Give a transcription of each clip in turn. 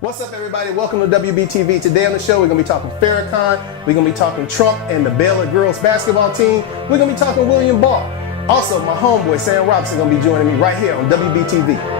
What's up, everybody? Welcome to WBTV. Today on the show, we're going to be talking Farrakhan. We're going to be talking Trump and the Baylor girls basketball team. We're going to be talking William Barr. Also, my homeboy, Sam Robinson, going to be joining me right here on WBTV.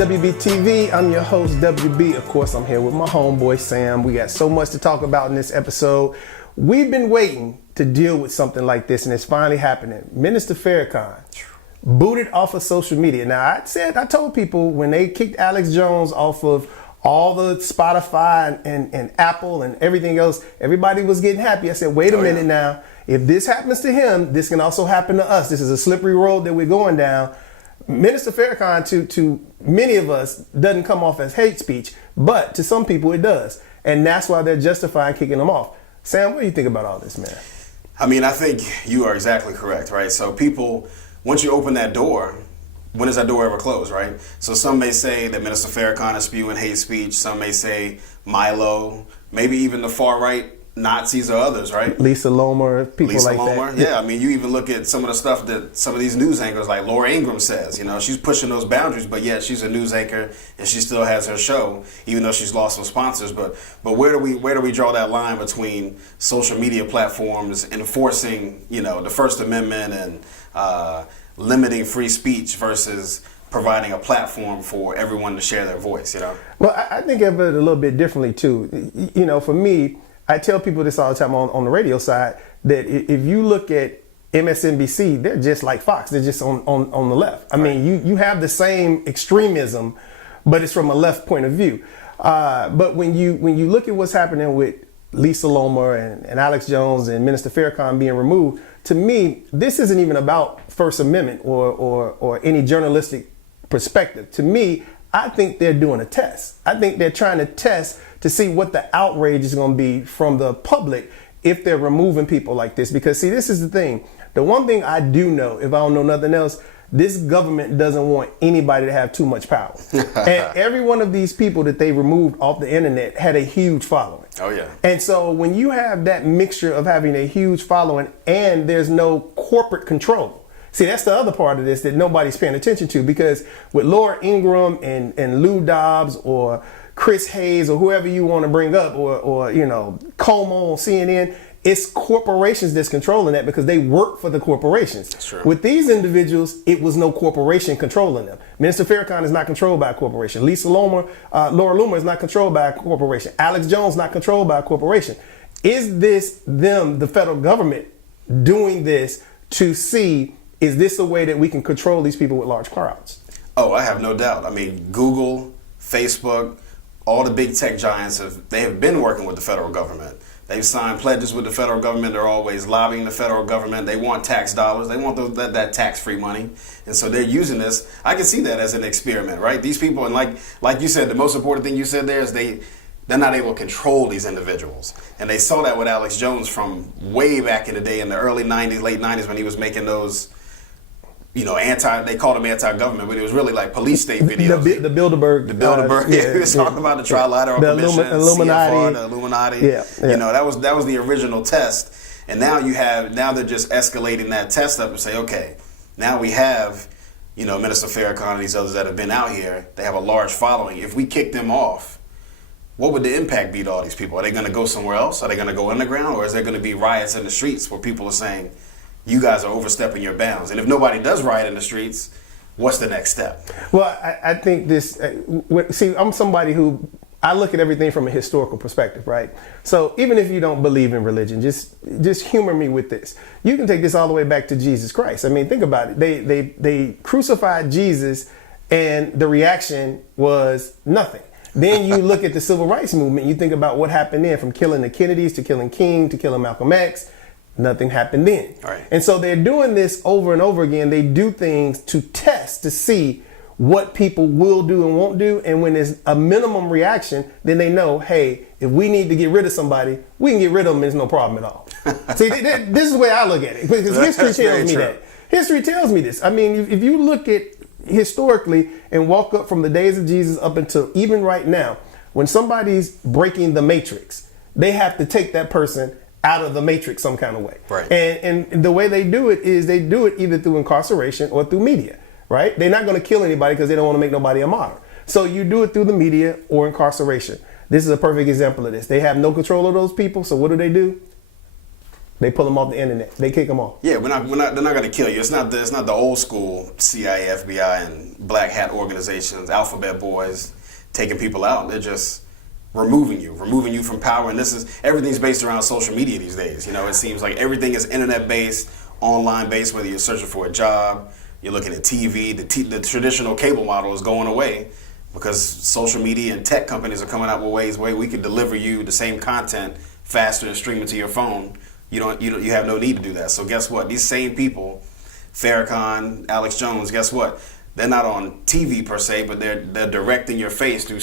WBTV, I'm your host, WB. Of course, I'm here with my homeboy, Sam. We got so much to talk about in this episode. We've been waiting to deal with something like this, and it's finally happening. Minister Farrakhan booted off of social media. Now, I told people when they kicked Alex Jones off of all the Spotify and Apple and everything else, everybody was getting happy. I said, wait a minute now. If this happens to him, this can also happen to us. This is a slippery road that we're going down. Minister Farrakhan, to many of us, doesn't come off as hate speech, but to some people it does. And that's why they're justifying kicking him off. Sam, what do you think about all this, man? I mean, I think you are exactly correct, right? So people, once you open that door, when does that door ever close, right? So some may say that Minister Farrakhan is spewing hate speech. Some may say Milo, maybe even the far right Nazis or others, right? Lisa Lomer, people Lisa like Lomer, that. Yeah, I mean, you even look at some of the stuff that some of these news anchors like Laura Ingraham says, you know, she's pushing those boundaries, but yet she's a news anchor and she still has her show, even though she's lost some sponsors. But where do we draw that line between social media platforms enforcing, you know, the First Amendment and limiting free speech versus providing a platform for everyone to share their voice, you know? Well, I think of it a little bit differently too. You know, for me, I tell people this all the time on the radio side, that if you look at MSNBC, they're just like Fox. They're just on the left. I mean, you have the same extremism, but it's from a left point of view. But when you look at what's happening with Lisa Lomer and Alex Jones and Minister Farrakhan being removed, to me, this isn't even about First Amendment or any journalistic perspective. To me, I think they're doing a test. I think they're trying to test to see what the outrage is going to be from the public if they're removing people like this. Because see, this is the thing. The one thing I do know, if I don't know nothing else, this government doesn't want anybody to have too much power. And every one of these people that they removed off the internet had a huge following. Oh, yeah. And so when you have that mixture of having a huge following and there's no corporate control, see, that's the other part of this that nobody's paying attention to, because with Laura Ingraham and Lou Dobbs or Chris Hayes or whoever you want to bring up or you know, Como on CNN, it's corporations that's controlling that because they work for the corporations. That's true. With these individuals, it was no corporation controlling them. Minister Farrakhan is not controlled by a corporation. Lisa Lomer, Laura Loomer is not controlled by a corporation. Alex Jones not controlled by a corporation. Is this them, the federal government, doing this to see, is this a way that we can control these people with large crowds? Oh, I have no doubt. I mean, Google, Facebook, all the big tech giants have been working with the federal government. They've signed pledges with the federal government. They're always lobbying the federal government. They want tax dollars. They want that tax-free money. And so they're using this. I can see that as an experiment, right? These people, and like you said, the most important thing you said there is they're not able to control these individuals. And they saw that with Alex Jones from way back in the day in the early 90s, late 90s, when he was making those, you know, they called him anti-government, but it was really like police state videos. The Bilderberg. The Bilderberg. Yeah, he was talking about the Trilateral Commission, Illuminati. CFR, the Illuminati. Yeah. You know, that was the original test. And now they're just escalating that test up and say, okay, now we have, you know, Minister Farrakhan and these others that have been out here. They have a large following. If we kick them off, what would the impact be to all these people? Are they going to go somewhere else? Are they going to go underground? Or is there going to be riots in the streets where people are saying, you guys are overstepping your bounds? And if nobody does riot in the streets, what's the next step? Well, I think this, see, I'm somebody who, I look at everything from a historical perspective, right? So even if you don't believe in religion, just humor me with this. You can take this all the way back to Jesus Christ. I mean, think about it. They crucified Jesus and the reaction was nothing. Then you look at the civil rights movement, you think about what happened then, from killing the Kennedys to killing King to killing Malcolm X. Nothing happened then. Right. And so they're doing this over and over again. They do things to test to see what people will do and won't do. And when there's a minimum reaction, then they know, hey, if we need to get rid of somebody, we can get rid of them. It's no problem at all. See, this is the way I look at it, because history tells me that. History tells me this. I mean, if you look at historically and walk up from the days of Jesus up until even right now, when somebody's breaking the matrix, they have to take that person out of the matrix some kind of way. Right. And the way they do it is they do it either through incarceration or through media, right? They're not going to kill anybody because they don't want to make nobody a martyr. So you do it through the media or incarceration. This is a perfect example of this. They have no control of those people. So what do? They pull them off the internet. They kick them off. Yeah, they're not going to kill you. It's not the old school CIA, FBI, and black hat organizations, alphabet boys taking people out. They're just removing you from power. And everything's based around social media these days. You know, it seems like everything is internet based, online based. Whether you're searching for a job, you're looking at TV. The traditional cable model is going away because social media and tech companies are coming out with ways where we could deliver you the same content faster than streaming to your phone. You have no need to do that. So guess what? These same people, Farrakhan, Alex Jones, guess what? They're not on TV per se, but they're directing your face through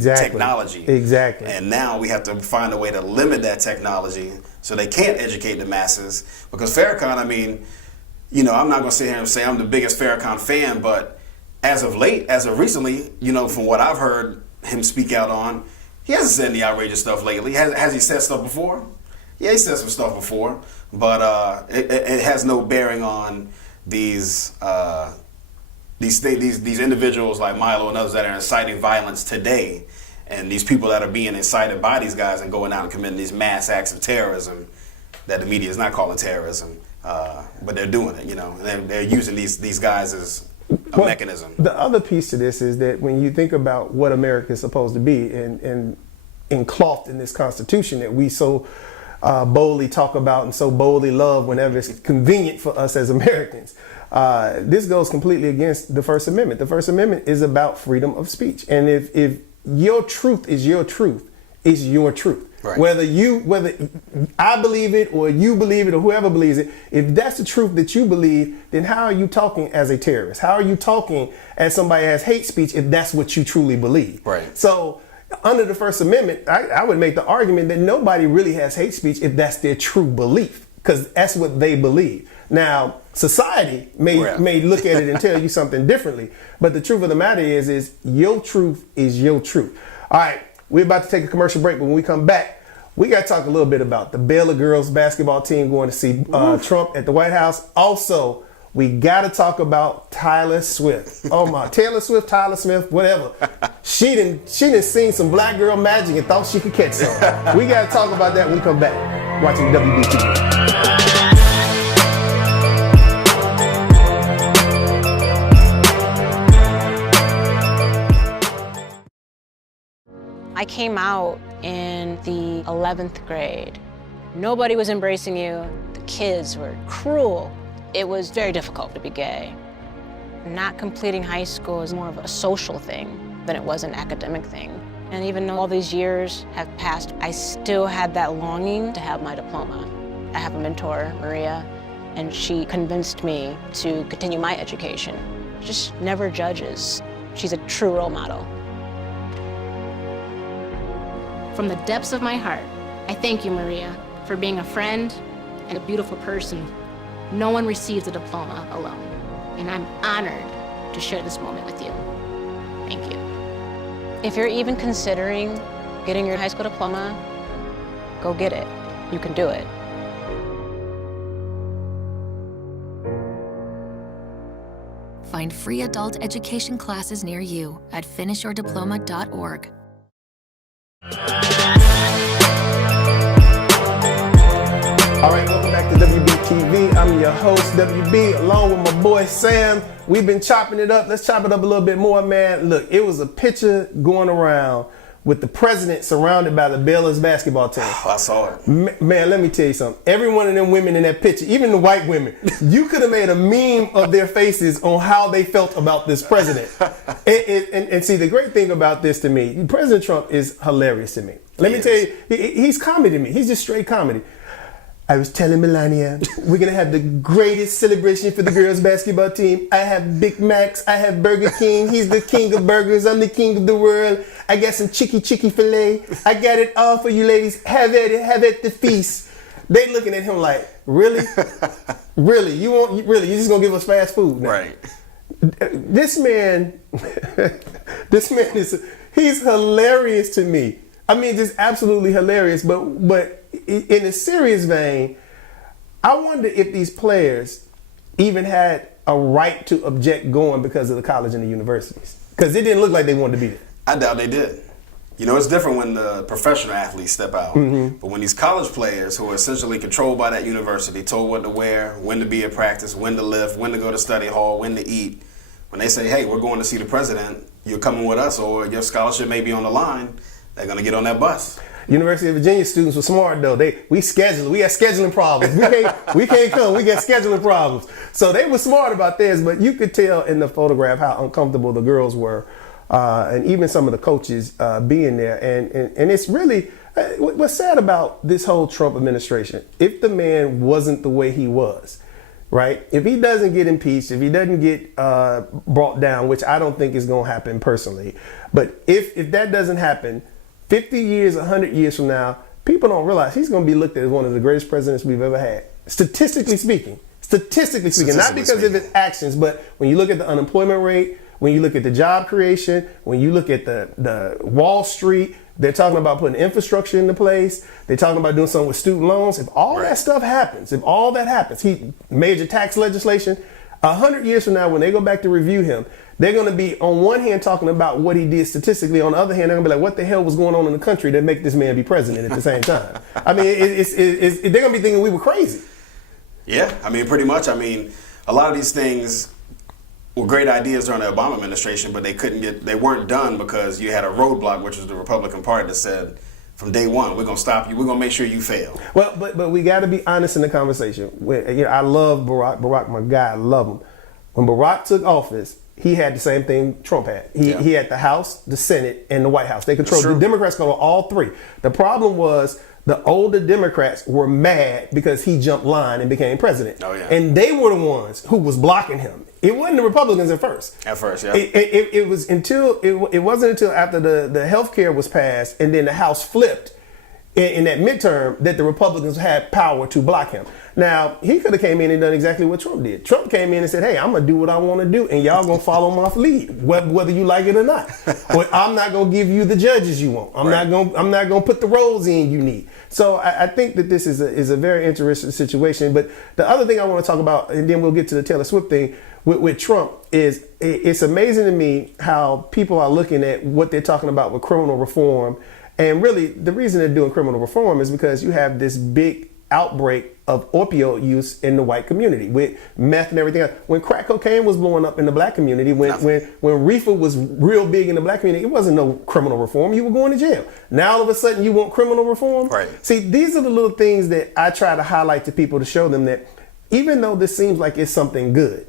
technology. Exactly. And now we have to find a way to limit that technology so they can't educate the masses. Because Farrakhan, I mean, you know, I'm not going to sit here and say I'm the biggest Farrakhan fan, but as of recently, you know, from what I've heard him speak out on, he hasn't said any outrageous stuff lately. Has he said stuff before? Yeah, he said some stuff before, but it has no bearing on these individuals like Milo and others that are inciting violence today, and these people that are being incited by these guys and going out and committing these mass acts of terrorism that the media is not calling terrorism, but they're doing it. You know, and they're using these guys as a mechanism. The other piece to this is that when you think about what America is supposed to be and enclosed in this Constitution that we so boldly talk about and so boldly love whenever it's convenient for us as Americans. This goes completely against the First Amendment. The First Amendment is about freedom of speech. And if your truth is your truth, it's your truth. Right. Whether I believe it or you believe it or whoever believes it, if that's the truth that you believe, then how are you talking as a terrorist? How are you talking as somebody that has hate speech if that's what you truly believe? Right. So under the First Amendment, I would make the argument that nobody really has hate speech if that's their true belief, because that's what they believe. Now, society may look at it and tell you something differently, but the truth of the matter is your truth is your truth. All right, we're about to take a commercial break, but when we come back, we got to talk a little bit about the Baylor girls basketball team going to see Trump at the White House. Also, we got to talk about Taylor Swift. Oh my, Taylor Swift, Tyler Smith, whatever. She done seen some black girl magic and thought she could catch some. We got to talk about that when we come back. Watching WBTV. I came out in the 11th grade. Nobody was embracing you. The kids were cruel. It was very difficult to be gay. Not completing high school is more of a social thing than it was an academic thing. And even though all these years have passed, I still had that longing to have my diploma. I have a mentor, Maria, and she convinced me to continue my education. Just never judges. She's a true role model. From the depths of my heart, I thank you, Maria, for being a friend and a beautiful person. No one receives a diploma alone, and I'm honored to share this moment with you. Thank you. If you're even considering getting your high school diploma, go get it. You can do it. Find free adult education classes near you at finishyourdiploma.org. All right, welcome back to WBTV. I'm your host, WB, along with my boy Sam. We've been chopping it up. Let's chop it up a little bit more, man. Look, it was a picture going around with the president surrounded by the Baylor's basketball team. Oh, I saw it. Man, let me tell you something. Every one of them women in that picture, even the white women, you could have made a meme of their faces on how they felt about this president. And see, the great thing about this to me, President Trump is hilarious to me. Let me tell you, he's comedy to me. He's just straight comedy. I was telling Melania, we're going to have the greatest celebration for the girls basketball team. I have Big Macs. I have Burger King. He's the king of burgers. I'm the king of the world. I got some chicky filet. I got it all for you ladies. Have at the feast. They looking at him like, really? Really? You're just going to give us fast food now? Right. This man he's hilarious to me. I mean, just absolutely hilarious. But in a serious vein, I wonder if these players even had a right to object going because of the college and the universities. Because it didn't look like they wanted to be there. I doubt they did. You know, it's different when the professional athletes step out. Mm-hmm. But when these college players who are essentially controlled by that university, told what to wear, when to be at practice, when to lift, when to go to study hall, when to eat, when they say, hey, we're going to see the president, you're coming with us, or your scholarship may be on the line, they're going to get on that bus. University of Virginia students were smart though. We had scheduling problems. We can't come. We got scheduling problems. So they were smart about theirs, but you could tell in the photograph how uncomfortable the girls were, and even some of the coaches being there. And it's really what's sad about this whole Trump administration. If the man wasn't the way he was, right? If he doesn't get impeached, if he doesn't get brought down, which I don't think is going to happen personally, but if that doesn't happen, 50 years, 100 years from now, people don't realize he's going to be looked at as one of the greatest presidents we've ever had. Statistically speaking, not because of his actions, but when you look at the unemployment rate, when you look at the job creation, when you look at the Wall Street, they're talking about putting infrastructure into place. They're talking about doing something with student loans. If all that stuff happens, major tax legislation, 100 years from now, when they go back to review him, they're going to be, on one hand, talking about what he did statistically. On the other hand, they're going to be like, what the hell was going on in the country that make this man be president at the same time? I mean, they're going to be thinking we were crazy. Yeah, I mean, pretty much. I mean, a lot of these things were great ideas during the Obama administration, but they weren't done because you had a roadblock, which was the Republican Party that said, from day one, we're going to stop you. We're going to make sure you fail. Well, but we got to be honest in the conversation. I love Barack. Barack, my guy, I love him. When Barack took office, he had the same thing Trump had. He had the House, the Senate, and the White House. They controlled. The Democrats controlled all three. The problem was the older Democrats were mad because he jumped line and became president. Oh, yeah. And they were the ones who was blocking him. It wasn't the Republicans at first. At first, yeah. It wasn't until after the health care was passed and then the House flipped in that midterm that the Republicans had power to block him. Now, he could have came in and done exactly what Trump did. Trump came in and said, hey, I'm going to do what I want to do, and y'all going to follow my lead, whether you like it or not. Or I'm not going to give you the judges you want. I'm not going to put the roles in you need. So I think that this is a very interesting situation. But the other thing I want to talk about, and then we'll get to the Taylor Swift thing, with Trump, is it's amazing to me how people are looking at what they're talking about with criminal reform. And really, the reason they're doing criminal reform is because you have this big outbreak of opioid use in the white community with meth and everything else. When crack cocaine was blowing up in the black community, when reefer was real big in the black community, it wasn't no criminal reform. You were going to jail. Now all of a sudden you want criminal reform? Right. See, these are the little things that I try to highlight to people to show them that even though this seems like it's something good,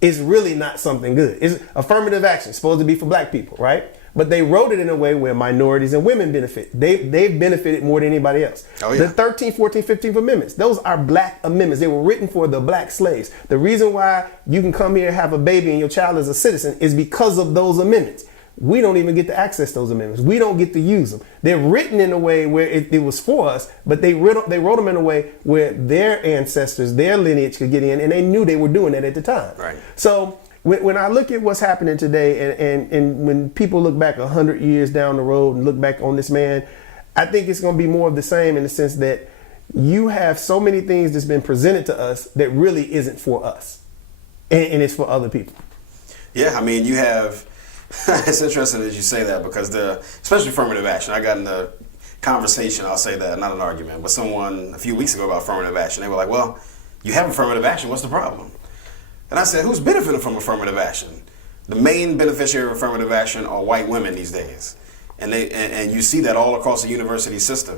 it's really not something good. It's affirmative action, supposed to be for black people, right? But they wrote it in a way where minorities and women benefit. They've benefited more than anybody else. Oh, yeah. The 13th, 14th, 15th amendments, those are black amendments. They were written for the black slaves. The reason why you can come here and have a baby and your child is a citizen is because of those amendments. We don't even get to access those amendments. We don't get to use them. They're written in a way where it was for us, but they wrote them in a way where their ancestors, their lineage could get in, and they knew they were doing that at the time. Right. So when I look at what's happening today, and when people look back 100 years down the road and look back on this man, I think it's going to be more of the same in the sense that you have so many things that's been presented to us that really isn't for us, and it's for other people. Yeah, I mean, you have. It's interesting that you say that because especially affirmative action. I got in a conversation, I'll say that, not an argument, with someone a few weeks ago about affirmative action. They were like, well, you have affirmative action, what's the problem? And I said, who's benefiting from affirmative action? The main beneficiary of affirmative action are white women these days. And you see that all across the university system.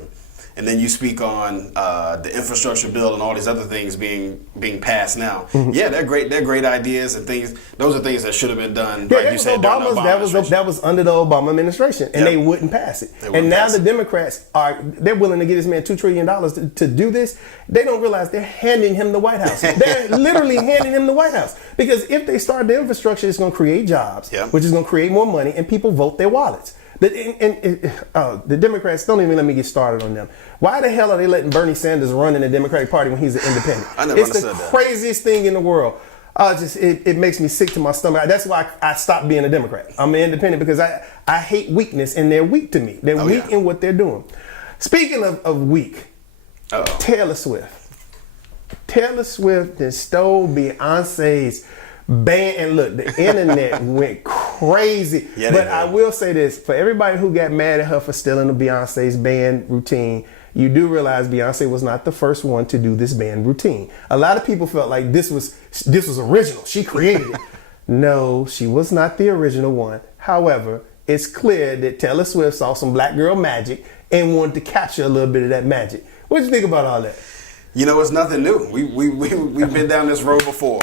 and then you speak on the infrastructure bill and all these other things being passed now. Yeah, they're great ideas and things. Those are things that should have been done, like you said, during the Obama administration. That was under the Obama administration, and they wouldn't pass it. And now the Democrats they're willing to give this man $2 trillion to do this. They don't realize they're handing him the White House. They're literally handing him the White House, because if they start the infrastructure, it's going to create jobs, which is going to create more money, and people vote their wallets. The Democrats, don't even let me get started on them. Why the hell are they letting Bernie Sanders run in the Democratic Party when he's an independent? I never it's the understood that. Craziest thing in the world. It makes me sick to my stomach. That's why I stopped being a Democrat. I'm an independent, because I hate weakness, and they're weak to me. They're weak in what they're doing. Speaking of weak, Taylor Swift. Taylor Swift then stole Beyonce's band, and look, the internet went crazy. But I will say this, for everybody who got mad at her for stealing the Beyonce's band routine, you do realize Beyonce was not the first one to do this band routine. A lot of people felt like this was original. She created it. No, she was not the original one. However, it's clear that Taylor Swift saw some black girl magic and wanted to capture a little bit of that magic. What do you think about all that? You know, it's nothing new. We've been down this road before.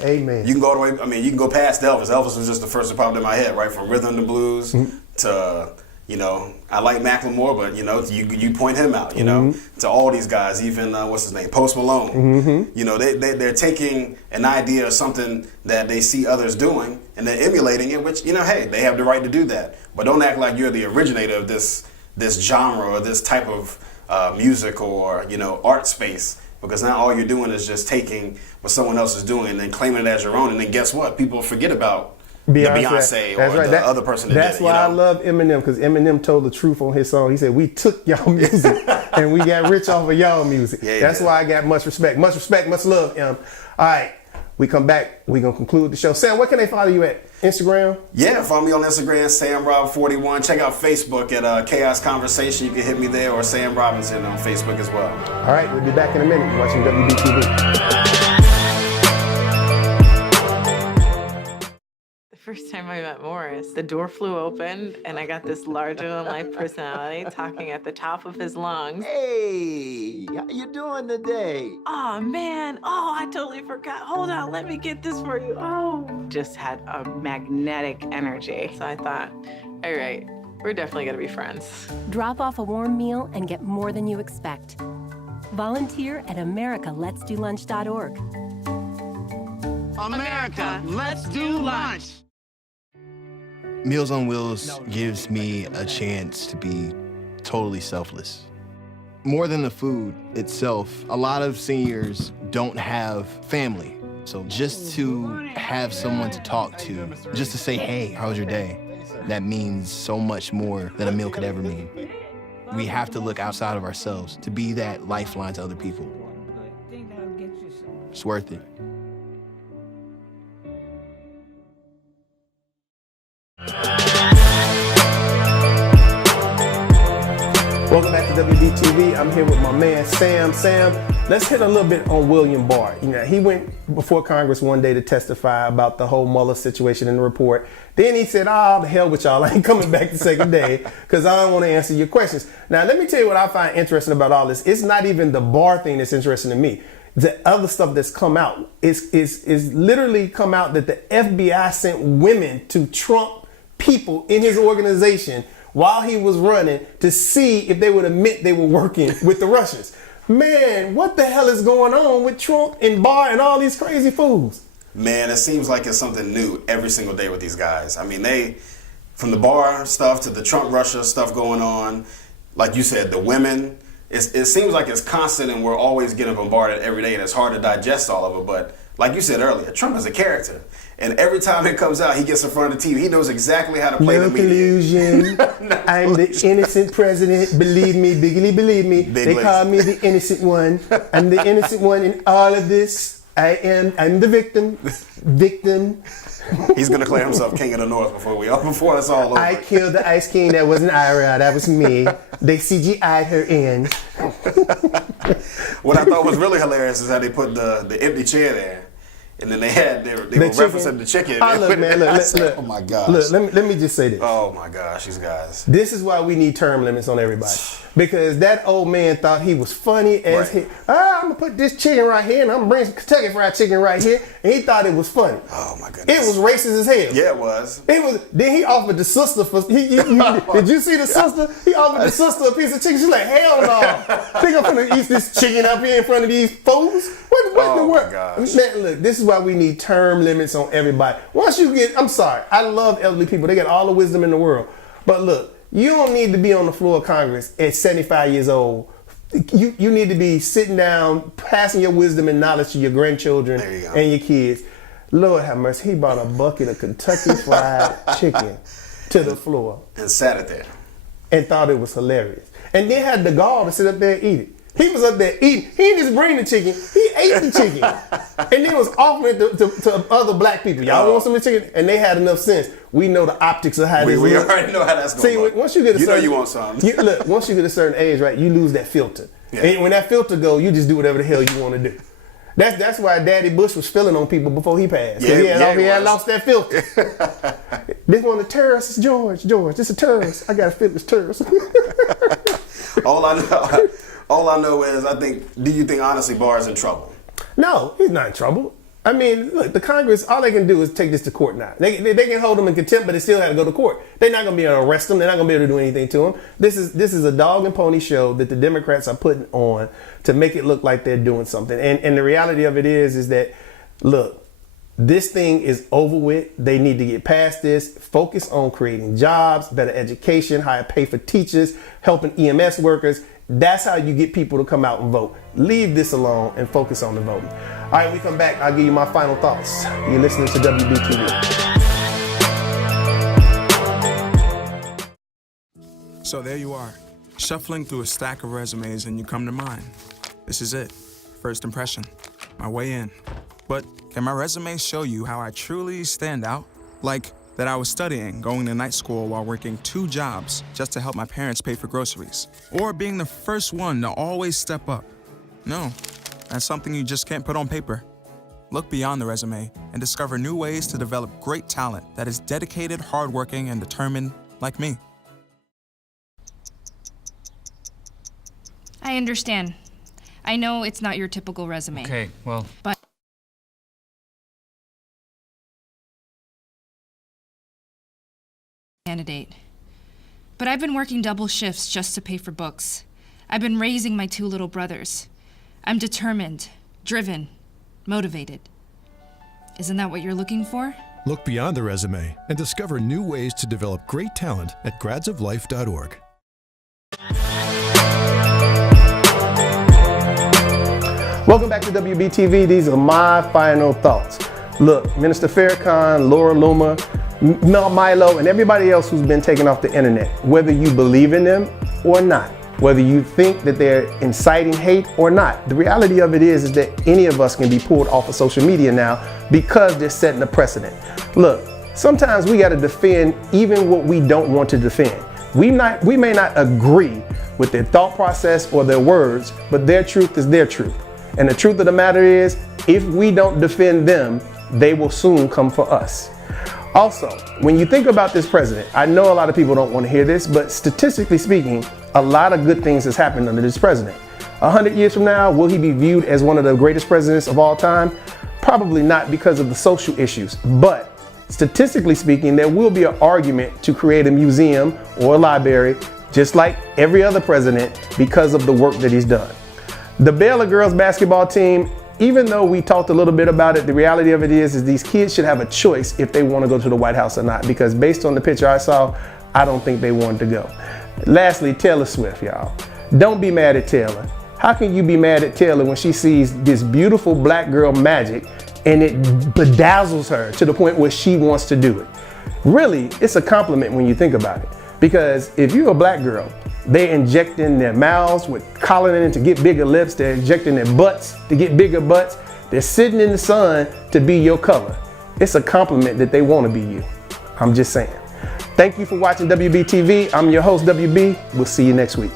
Amen. You can go all the way. I mean, you can go past Elvis. Elvis was just the first that popped in my head, right? From rhythm and blues to, you know, I like Macklemore, but you know, you point him out. You know, to all these guys, even what's his name, Post Malone. You know, they're taking an idea of something that they see others doing and they're emulating it. Which, you know, hey, they have the right to do that. But don't act like you're the originator of this genre or this type of music or, you know, art space, because now all you're doing is just taking what someone else is doing and then claiming it as your own, and then guess what? People forget about Beyonce or the other person that did it. That's why I love Eminem, because Eminem told the truth on his song. He said, we took y'all music and we got rich off of y'all music. That's why I got much respect, much love, Em. All right, we come back, we're going to conclude the show. Sam, where can they follow you at? Instagram? Yeah, follow me on Instagram, SamRob41. Check out Facebook at Chaos Conversation. You can hit me there, or Sam Robinson on Facebook as well. All right, we'll be back in a minute. You're watching WBTV. First time I met Morris, the door flew open and I got this larger-than-life personality talking at the top of his lungs. Hey, how you doing today? Oh, man. Oh, I totally forgot. Hold on, let me get this for you. Oh, just had a magnetic energy. So I thought, all right, we're definitely gonna be friends. Drop off a warm meal and get more than you expect. Volunteer at americaletsdolunch.org. America, let's do lunch. Meals on Wheels gives me a chance to be totally selfless. More than the food itself, a lot of seniors don't have family. So just to have someone to talk to, just to say, hey, how was your day? That means so much more than a meal could ever mean. We have to look outside of ourselves to be that lifeline to other people. It's worth it. Welcome back to WBTV. I'm here with my man Sam. Sam, let's hit a little bit on William Barr. You know, he went before Congress one day to testify about the whole Mueller situation in the report. Then he said, "Oh, the hell with y'all. I ain't coming back the second day because I don't want to answer your questions." Now, let me tell you what I find interesting about all this. It's not even the Barr thing that's interesting to me. The other stuff that's come out is literally come out that the FBI sent women to Trump people in his organization while he was running to see if they would admit they were working with the Russians. Man, what the hell is going on with Trump and Barr and all these crazy fools? Man, it seems like it's something new every single day with these guys. I mean, from the Barr stuff to the Trump-Russia stuff going on, like you said, the women, it seems like it's constant and we're always getting bombarded every day and it's hard to digest all of it. But like you said earlier, Trump is a character. And every time it comes out, he gets in front of the TV. He knows exactly how to play the media. Collusion. I'm the innocent president. Believe me, bigly believe me. They call me the innocent one. I'm the innocent one in all of this. I'm the victim. He's gonna declare himself king of the North before it's all over. I killed the Ice King. That wasn't Ira. That was me. They CGI'd her in. What I thought was really hilarious is how they put the empty chair there. And then they were referencing the chicken. Oh, look, man, look. Oh my gosh. Look, let me just say this. Oh my gosh, these guys. This is why we need term limits on everybody. because that old man thought he was funny as Right. I'm gonna put this chicken right here and I'm gonna bring some Kentucky Fried Chicken right here, and he thought it was funny. Oh my goodness. It was racist as hell. Yeah, it was. Then he offered the sister for. Did you see the sister? He offered the sister a piece of chicken. She's like, hell no. Think I'm gonna eat this chicken up here in front of these fools? What in the Oh, world? my gosh. Man, look, this is why we need term limits on everybody. Once you get, I'm sorry, I love elderly people. They got all the wisdom in the world. But look, you don't need to be on the floor of Congress at 75 years old. You need to be sitting down, passing your wisdom and knowledge to your grandchildren There you go. and your kids. Lord have mercy, he brought a bucket of Kentucky Fried Chicken to the floor And sat it there. and thought it was hilarious. And then had the gall to sit up there and eat it. He was up there eating. He didn't just bring the chicken, he ate the chicken. And then was offering it to other black people. Y'all want some of the chicken? And they had enough sense. We know the optics of how We this looks. already know how that's going See, to look. once you get a You know certain, you want some. Look, once you get a certain age, right, you lose that filter. Yeah. And when that filter go, you just do whatever the hell you want to do. That's why Daddy Bush was feeling on people before he passed. 'Cause he had lost that filter. This one of the terrorists is George. This a terrorist. I got to feel this terrorist. All I know is, do you think honestly Barr's in trouble? No, he's not in trouble. I mean, look, the Congress, all they can do is take this to court now. They can hold him in contempt, but they still have to go to court. They're not going to be able to arrest him. They're not going to be able to do anything to him. This is a dog and pony show that the Democrats are putting on to make it look like they're doing something. And the reality of it is that, look, this thing is over with. They need to get past this, focus on creating jobs, better education, higher pay for teachers, helping EMS workers. That's how you get people to come out and vote. Leave this alone and focus on the voting. All right, when we come back, I'll give you my final thoughts. You're listening to WBTV. So there you are, shuffling through a stack of resumes and you come to mine. This is it, first impression, my way in. But can my resume show you how I truly stand out? Like that I was studying, going to night school while working 2 jobs just to help my parents pay for groceries. Or being the first one to always step up. No, that's something you just can't put on paper. Look beyond the resume and discover new ways to develop great talent that is dedicated, hardworking, and determined like me. I understand. I know it's not your typical resume. Okay, well... But candidate. But I've been working double shifts just to pay for books. I've been raising my 2 little brothers. I'm determined, driven, motivated. Isn't that what you're looking for? Look beyond the resume and discover new ways to develop great talent at gradsoflife.org. Welcome back to WBTV. These are my final thoughts. Look, Minister Farrakhan, Laura Loomer, Milo, and everybody else who's been taken off the internet, whether you believe in them or not, whether you think that they're inciting hate or not, the reality of it is that any of us can be pulled off of social media now because they're setting a precedent. Look, sometimes we got to defend even what we don't want to defend. We may not agree with their thought process or their words, but their truth is their truth. And the truth of the matter is, if we don't defend them, they will soon come for us. Also, when you think about this president, I know a lot of people don't want to hear this, but statistically speaking, a lot of good things has happened under this president. 100 years from now, will he be viewed as one of the greatest presidents of all time? Probably not, because of the social issues, but statistically speaking, there will be an argument to create a museum or a library, just like every other president, because of the work that he's done. The Baylor girls basketball team, even though we talked a little bit about it, the reality of it is these kids should have a choice if they want to go to the White House or not, because based on the picture I saw, I don't think they wanted to go. Lastly, Taylor Swift, y'all. Don't be mad at Taylor. How can you be mad at Taylor when she sees this beautiful black girl Magic and it bedazzles her to the point where she wants to do it? Really, it's a compliment when you think about it, because if you're a black girl, they're injecting their mouths with collagen to get bigger lips. They're injecting their butts to get bigger butts. They're sitting in the sun to be your color. It's a compliment that they want to be you. I'm just saying. Thank you for watching WBTV. I'm your host, WB. We'll see you next week.